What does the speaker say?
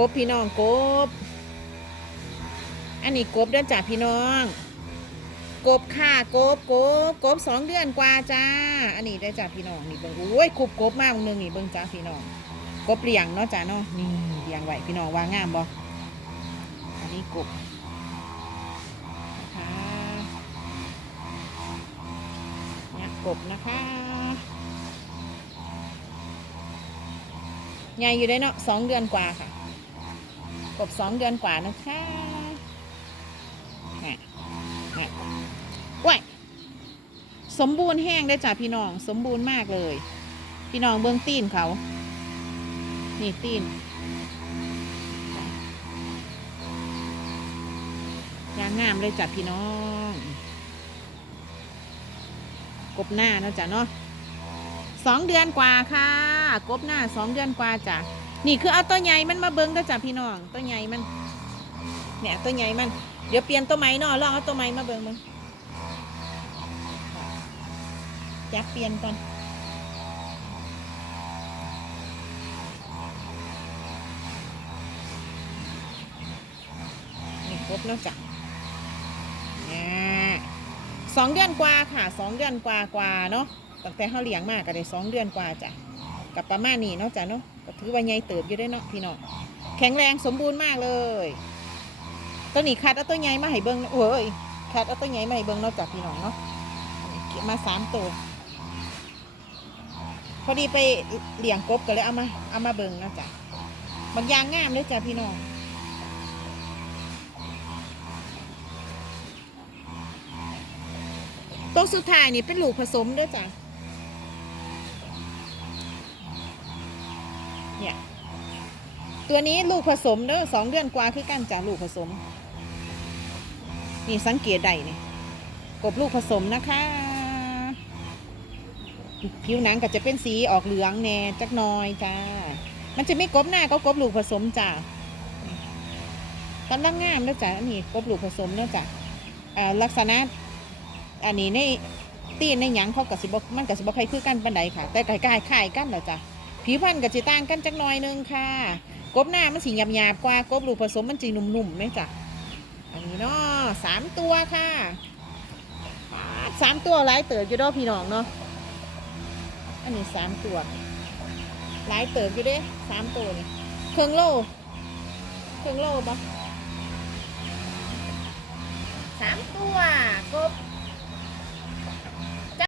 กบพี่น้องกบ อันนี้กบเดือนจ่าพี่น้อง กบค่ะกบกบกบสองเดือนกว่าจ้า อันนี้ได้จ้าพี่น้องนี่เบิ่งโอ้ยคุบกบมากนึงนี่เบิ่งจ้าพี่น้อง กบเลี้ยงเนาะจ้าเนาะนี่เลี้ยงไหวพี่น้องว่างามบ่อันนี้กบนะคะเนี่ยกบนะคะใหญ่อยู่ได้เนาะสองเดือนกว่าค่ะ กบสองเดือนกว่านะคะนี่นี่ว้ยสมบูรณ์แห้งได้จ้ะพี่น้อง สมบูรณ์มากเลย พี่น้องเบื้องตีนเขา นี่ตีนยางงามเลยจ้ะพี่น้อง กบหน้านะจ้ะเนาะสองเดือนกว่าค่ะ กบหน้าสองเดือนกว่าจ้ะ นี่คือเอาตัวใหญ่มันมาเบิ้งก็จ้ะพี่น้องตัวใหญ่มัน เนี่ยตัวใหญ่มัน เดี๋ยวเปลี่ยนตัวใหม่เนาะลองเอาตัวใหม่มาเบิ้งมันจับเปลี่ยนก่อนนี่ครบแล้วจ้ะอ่สองเดือนกว่าค่ะสองเดือนกว่ากว่าเนาะตั้งแต่เขาเลี้ยงมากก็ได้สองเดือนกว่าจ้ะ กับประมาณนี้เนาะจ้ะเนาะก็ถือว่าใหญ่เติบอยู่ได้เนาะพี่น้องแข็งแรงสมบูรณ์มากเลยตัวนี้คัดเอาตัวใหญ่มาให้เบิ้งเว้ยคัดเอาตัวใหญ่มาให้เบิ้งเนาะจ้ะพี่น้องเนาะมาสามตัวพอดีไปเลี้ยงกบก็เลยเอามาเอามาเบิ้งเนาะจ้ะบางอย่างงามเลยจ้ะพี่น้องตัวสุดท้ายนี่เป็นลูกผสมด้วยจ้ะ เนี่ย ตัวนี้ลูกผสมเด้อสองเดือนกว่าคือกันจ้ะลูกผสม นี่สังเกตได้นี่กบลูกผสมนะคะ ผิวหนังก็จะเป็นสีออกเหลืองแน่จักน้อยจ้า มันจะไม่กบหน้าก็กบลูกผสมจ้ะกำลังงามแล้วจ้ะอันนี้กบลูกผสมแล้วจ้ะอ่าลักษณะอันนี้ในตีนในหยังเขากับสิบมันกับสิบใครคือกันปันใดค่ะ แต่กายกายคล้ายๆกันเหรอจ้ะ ผิวพรรณกับจิต่างกันจักหน่อยหนึงค่ะ กบหน้ามันสีหยาบๆกว่ากบลูกผสมมันจีนุ่มๆไหมจ้ะอันนี้เนาะสามตัวค่ะสามตัวหลายเติบอยู่ด้อพี่น้องเนาะอันนี้สามตัวหลายเติบอยู่เด้สามตัวนี่เครื่องโลเครื่องโลปะสามตัวกบ